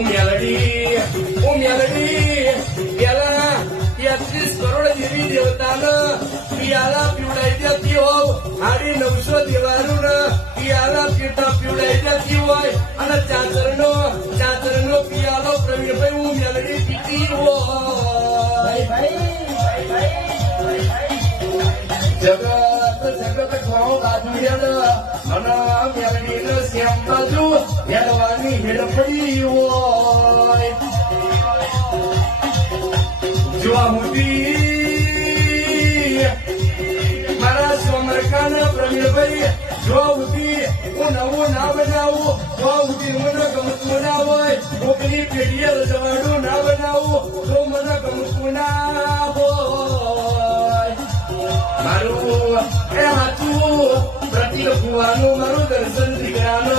મેલડી પેલા 33 કરોડ દેવી દેવતાને પિયાલા પીવડાઈ દેતી હોવ, 950 દેવાનું પિયાલા પીટા પીવડાઈ દેતી હોય અને ચાચરનો પિયાલો પ્રવીણભાઈ હું મેલડી પીતી હોય. જગત ઘણો બાજુ હેડ અને મેલડીને શ્યામ બાજુ હેડવાની હેડ પડી હોય. જોવા મોટી મારા સોમરકાન પ્રવીણભાઈ જો ઉઠી હું નવું ના બનાવું, જો ઉઠી મને ગમતું ના હોય, કોકની પેઢીએ રજવાડું ના બનાવું તો મને ગમતું ના હોય. મારું એ હાથું પ્રતિક ભુવાનું મારું દર્શન દીકરાનો